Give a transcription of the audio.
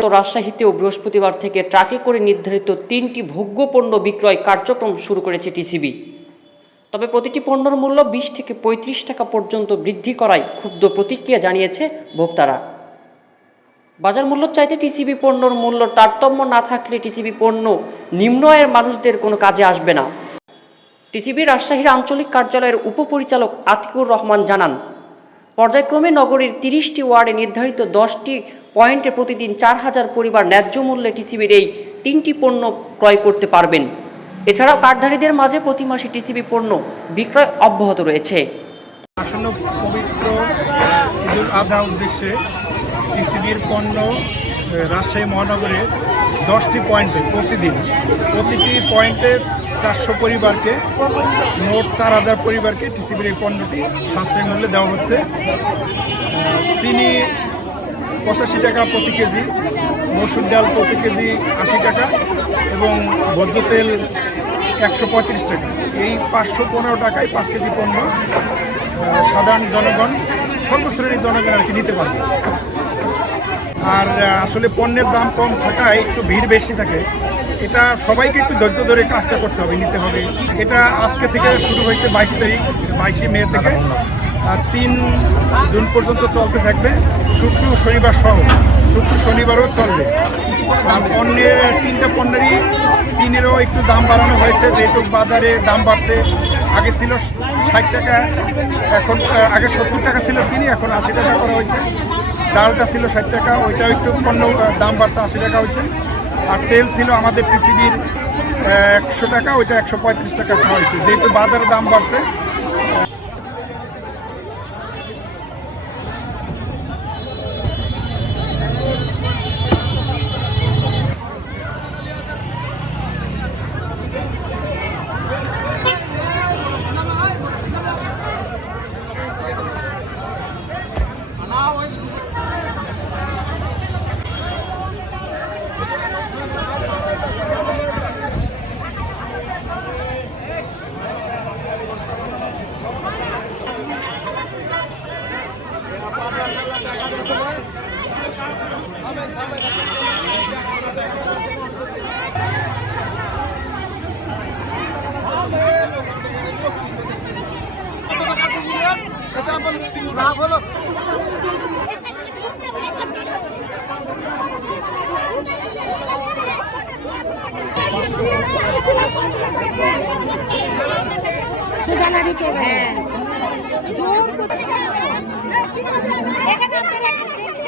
তো রাজশাহীতেও বৃহস্পতিবার থেকে ট্রাকে করে নির্ধারিত তিনটি ভোগ্যপণ্য বিক্রয় কার্যক্রম শুরু করেছে টিসিবি। তবে প্রতিটি পণ্যের মূল্য বিশ থেকে পঁয়ত্রিশ টাকা পর্যন্ত বৃদ্ধি করায় ক্ষুব্ধ প্রতিক্রিয়া জানিয়েছে ভোক্তারা। বাজার মূল্য চাইতে টিসিবি পণ্যর মূল্য তারতম্য না থাকলে টিসিবি পণ্য নিম্ন আয়ের মানুষদের কোনো কাজে আসবে না। টিসিবি রাজশাহীর আঞ্চলিক কার্যালয়ের উপপরিচালক আতিকুর রহমান জানান পর্যায়ক্রমে নগরীর তিরিশটি ওয়ার্ডে নির্ধারিত দশটি পয়েন্টে প্রতিদিন চার হাজার পরিবার ন্যায্য মূল্যে টিসিবির এই তিনটি পণ্য ক্রয় করতে পারবেন। এছাড়াও কার্ডধারীদের মাঝে প্রতি মাসে টিসিবি পণ্য বিক্রয় অব্যাহত রয়েছে। আসন্ন পবিত্র আজহা উদ্দেশ্যে ইসিবির পণ্য রাজশাহী মহানগরে দশটি পয়েন্টে প্রতিদিন। প্রতিটি পয়েন্টে চারশো পরিবারকে, মোট চার হাজার পরিবারকে টিসিবির এই পণ্যটি সাশ্রয়ী মূল্যে দেওয়া হচ্ছে। চিনি পঁচাশি টাকা প্রতি কেজি, মসুর ডাল প্রতি কেজি আশি টাকা এবং ভোজ্য তেল একশো পঁয়ত্রিশ টাকা। এই পাঁচশো পনেরো টাকায় পাঁচ কেজি পণ্য সাধারণ জনগণ, সর্বশ্রেণীর জনগণ আর কি নিতে পারবে। আর আসলে পণ্যের দাম কম থাকায় একটু ভিড় বেশি থাকে। এটা সবাইকে একটু ধৈর্য ধরে কাজটা করতে হবে, নিতে হবে। এটা আজকে থেকে শুরু হয়েছে বাইশ তারিখ, বাইশে মে থেকে। আর তিন জুন পর্যন্ত চলতে থাকবে। শুক্র, শনিবার সহ। শুক্র, শনিবারও চলবে। আর পণ্যের তিনটা পণ্যেরই চিনিরও একটু দাম বাড়ানো হয়েছে, যেহেতু বাজারে দাম বাড়ছে। আগে ছিল ষাট টাকা, এখন আগে সত্তর টাকা ছিল চিনি, এখন আশি টাকা করা হয়েছে। ডালটা ছিল ষাট টাকা ওইটাও একটু পণ্য দাম বাড়ছে আশি টাকা হয়েছে আর তেল ছিল আমাদের টিসিবির একশো টাকা, ওইটা একশো পঁয়ত্রিশ টাকা হয়েছে। যেহেতু বাজারে দাম বাড়ছে হ্যাঁ। এখানে একজন দাঁড়ায়